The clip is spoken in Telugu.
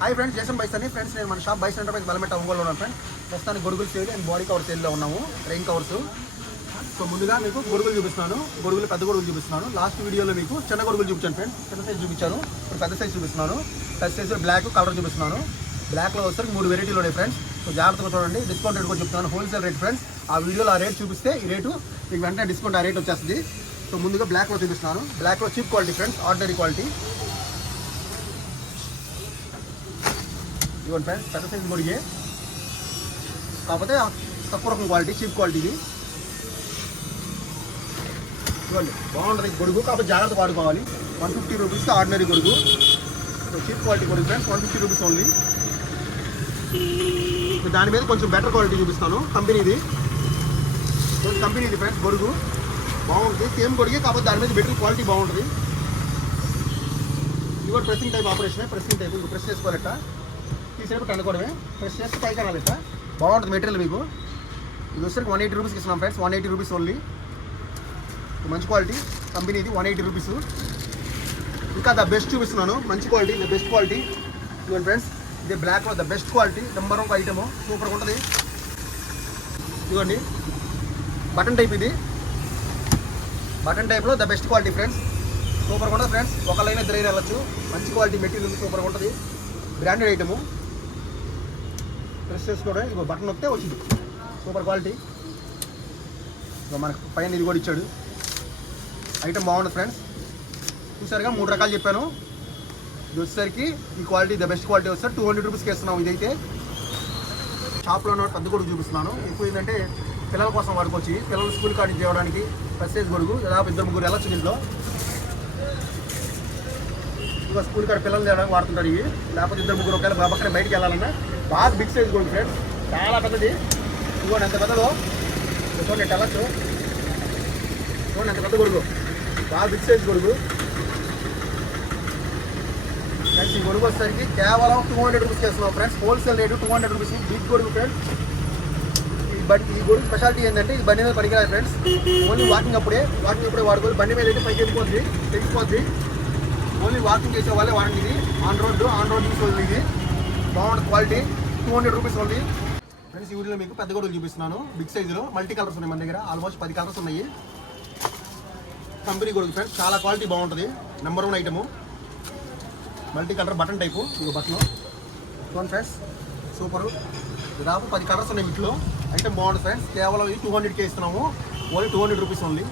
హాయ్ ఫ్రెండ్స్, జేసన్ బైస్ అని ఫ్రెండ్స్. నేను మన షాప్ బైస్ ఎంటర్ప్రైజ్ బలమెట్ట ఒంగోలు ఉన్నాను ఫ్రెండ్స్. ప్రస్తుతానికి గొడుగులు సేల్ అండ్ బాడీ కవర్ సేల్లో ఉన్నాము, రెయిన్ కవర్స్. సో ముందుగా మీకు గొడుగులు చూపిస్తున్నాను, పెద్ద గొడుగులు చూపిస్తున్నాను. లాస్ట్ వీడియోలో మీకు చిన్న గొడుగులు చూపించాను ఫ్రెండ్స్, చిన్న సైజ్ చూపించాను. ఇప్పుడు పెద్ద సైజ్ చూపిస్తున్నాను. పెద్ద సైజు బ్లాక్ కలర్ చూపిస్తున్నాను. బ్లాక్లో వచ్చేసరికి 3 వెరైటీలు ఉన్నాయి ఫ్రెండ్స్. సో జాగ్రత్తగా చూడండి. డిస్కౌంట్ రేట్ కూడా చెప్తున్నాను, హోల్సేల్ రేట్ ఫ్రెండ్స్. ఆ వీడియోలో ఆ రేట్ చూపిస్తే ఈ రేటు మీకు వెంటనే డిస్కౌంట్ ఆ రేట్ వచ్చేస్తుంది. సో ముందుగా బ్లాక్లో చూపిస్తున్నాను. బ్లాక్లో cheap quality friends, ordinary quality. ఇవ్వండి ఫ్రెండ్స్, పెద్ద సైజు గొడిగే, కాకపోతే తక్కువ రకం క్వాలిటీ, చీప్ క్వాలిటీది. ఇవ్వండి, బాగుంటుంది గొడుగు, కాకపోతే జాగ్రత్త వాడుకోవాలి. 150 రూపీస్కి ఆర్డినరీ గొడుగు. చీప్ క్వాలిటీ గొడుగు ఫ్రెండ్స్, 150 రూపీస్ ఓన్లీ. దాని మీద కొంచెం బెటర్ క్వాలిటీ చూపిస్తాను, కంపెనీది ఫ్రెండ్స్. గొడుగు బాగుంటుంది, సేమ్ గొడిగే, కాకపోతే దాని మీద బెటర్ క్వాలిటీ బాగుంటుంది. ఇది కూడా pressing type operation, pressing type. ఇంకో ప్రెస్ చేసుకోవాలట, తీసేపు అనుకోవడమే. ప్రెస్ చేస్తే పైకి రాలేట. బాగుంటుంది మెటీరియల్ మీకు. ఇది వచ్చేసరికి 180 రూపీస్కి ఇస్తున్నాం ఫ్రెండ్స్, 180 రూపీస్ ఓన్లీ. మంచి క్వాలిటీ కంపెనీది, 180 రూపీస్. ఇంకా ద బెస్ట్ చూపిస్తున్నాను, మంచి క్వాలిటీ, ద బెస్ట్ క్వాలిటీ. ఇవ్వండి ఫ్రెండ్స్, ఇది బ్లాక్లో the best quality, number 1 item, సూపర్గా ఉంటుంది. ఇవ్వండి, బటన్ టైప్. ఇది బటన్ టైప్లో ద బెస్ట్ క్వాలిటీ ఫ్రెండ్స్, సూపర్గా ఉంటుంది ఫ్రెండ్స్. ఒకళ్ళైనా ఇద్దరైనా వెళ్ళచ్చు. మంచి క్వాలిటీ మెటీరియల్, సూపర్గా ఉంటుంది. Branded item. ప్రెస్ చేసుకోవడం, ఇగో బటన్ వస్తే వచ్చింది, సూపర్ క్వాలిటీ. ఇక మనకు పైన ఇది కూడా ఇచ్చాడు. ఐటమ్ బాగుంటుంది ఫ్రెండ్స్. చూసారుగా 3 రకాలు చెప్పాను. ఇది వచ్చేసరికి ఈ క్వాలిటీ ద బెస్ట్ క్వాలిటీ వస్తే 200 రూపీస్కి ఇస్తున్నాం. ఇదైతే షాప్లో ఉన్న పెద్ద గొడుగు చూపిస్తున్నాను. ఎక్కువ ఏంటంటే పిల్లల కోసం వాడుకోవచ్చు. పిల్లలు స్కూల్ కాడి చేయడానికి ఫస్ట్ సైజ్ గొడుగు, దాదాపు 2-3 వెళ్ళచ్చు దీంట్లో. ఇంకా స్కూల్ కాడ పిల్లలు చేయడానికి వాడుతుంటారు ఇవి. లేకపోతే 2-3 ఒకవేళ పక్కన బయటికి వెళ్ళాలన్నా బాగా బిగ్ సైజ్ గొడుగు ఫ్రెండ్స్, చాలా పెద్దది. ఇదిగోండి ఎంత పెద్దదో, చూడండి ఎట్ వెళ్ళచ్చు. చూడండి ఎంత పెద్ద గొడుగు, బాగా బిగ్ సైజ్ గొడుగు ఫ్రెండ్స్. ఈ గొడుగు వచ్చేసరికి కేవలం 200 రూపీస్కి వేస్తున్నాం friends, wholesale rate 200 rupees. Big గొడుగు ఫ్రెండ్స్. ఈ గొడుగు స్పెషాలిటీ ఏంటంటే ఈ బండి మీద పనికిరాదు ఫ్రెండ్స్, ఓన్లీ వాకింగ్ అప్పుడే వాడుకోవాలి. బండి మీద అయితే పైకి తెగిపోద్ది. ఓన్లీ వాకింగ్ చేసే వాళ్ళే వాడండి. ఇది ఆన్ రోడ్ యూస్ అవుతుంది. ఇది బాగుంటుంది క్వాలిటీ, 200 రూపీస్ ఓన్లీ ఫ్రెండ్స్. ఈ వీడియోలో మీకు పెద్ద గొడుగులు చూపిస్తున్నాను, బిగ్ సైజులో. మల్టీ కలర్స్ ఉన్నాయి మన దగ్గర, ఆల్మోస్ట్ 10 కలర్స్ ఉన్నాయి. కంపెనీ గొడుగు ఫ్రెండ్స్, చాలా క్వాలిటీ బాగుంటుంది, number 1 item. Multi colour button type, ఇక బటన్ చూడండి ఫ్రెండ్స్, సూపరు. దాదాపు 10 కలర్స్ ఉన్నాయి వీటిలో. ఐటమ్ బాగుంటుంది ఫ్రెండ్స్. కేవలం ఇది 200కే ఇస్తున్నాము, ఓన్లీ 200 రూపీస్ ఓన్లీ.